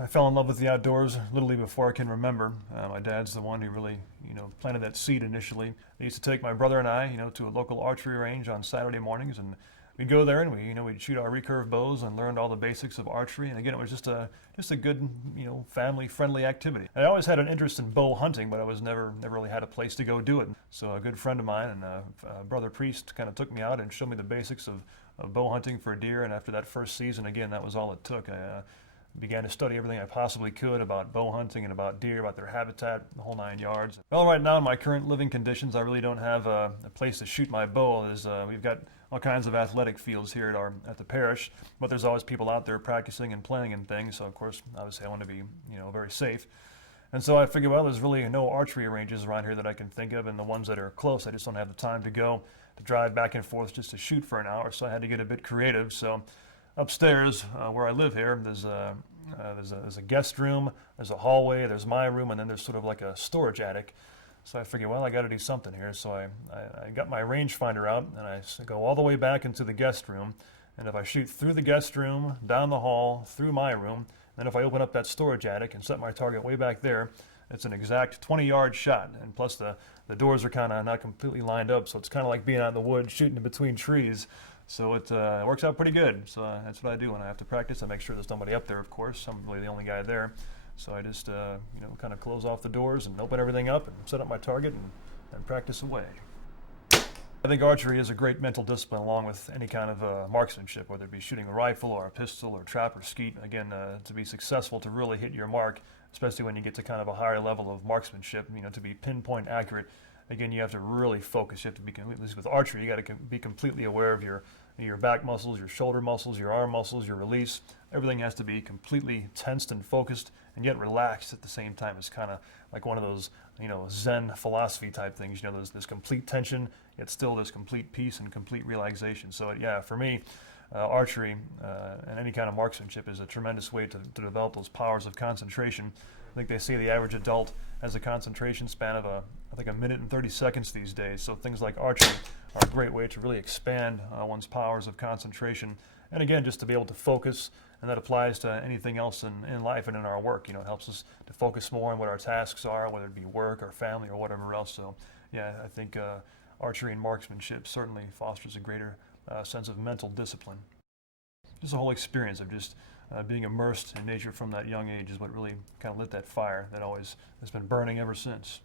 I fell in love with the outdoors literally before I can remember. My dad's the one who really, planted that seed initially. They used to take my brother and I, to a local archery range on Saturday mornings, and we'd go there and we'd shoot our recurve bows and learned all the basics of archery. And again, it was just a good, family-friendly activity. I always had an interest in bow hunting, but I was never really had a place to go do it. So a good friend of mine and brother priest kind of took me out and showed me the basics of bow hunting for deer. And after that first season, again, that was all it took. I began to study everything I possibly could about bow hunting and about deer, about their habitat, the whole 9 yards. Well, right now in my current living conditions, I really don't have a place to shoot my bow. We've got all kinds of athletic fields here at the parish, but there's always people out there practicing and playing and things. So of course, obviously, I want to be very safe. And so I figured, well, there's really no archery ranges around here that I can think of, and the ones that are close, I just don't have the time to drive back and forth just to shoot for an hour. So I had to get a bit creative. So upstairs, where I live here, there's a guest room, there's a hallway, there's my room, and then there's sort of like a storage attic. So I figured, well, I got to do something here. So I got my rangefinder out, and I go all the way back into the guest room. And if I shoot through the guest room, down the hall, through my room, then if I open up that storage attic and set my target way back there, it's an exact 20-yard shot. And plus the doors are kind of not completely lined up, so it's kind of like being out in the woods shooting in between trees. So it works out pretty good. So that's what I do when I have to practice. I make sure there's nobody up there, of course. I'm really the only guy there. So I just kind of close off the doors and open everything up and set up my target and practice away. I think archery is a great mental discipline along with any kind of marksmanship, whether it be shooting a rifle or a pistol or trap or skeet. Again, to be successful, to really hit your mark, especially when you get to kind of a higher level of marksmanship, to be pinpoint accurate. Again, you have to really focus. You have to be, at least with archery, you got to be completely aware of your back muscles, your shoulder muscles, your arm muscles, your release. Everything has to be completely tensed and focused and yet relaxed at the same time. It's kind of like one of those, Zen philosophy type things. There's complete tension, yet still there's complete peace and complete relaxation. So yeah, for me, archery and any kind of marksmanship is a tremendous way to develop those powers of concentration. I think they say the average adult has a concentration span of I think a minute and 30 seconds these days. So things like archery are a great way to really expand one's powers of concentration. And again, just to be able to focus, and that applies to anything else in life and in our work. It helps us to focus more on what our tasks are, whether it be work or family or whatever else. So yeah, I think archery and marksmanship certainly fosters a greater sense of mental discipline. Just the whole experience of just being immersed in nature from that young age is what really kind of lit that fire that always has been burning ever since.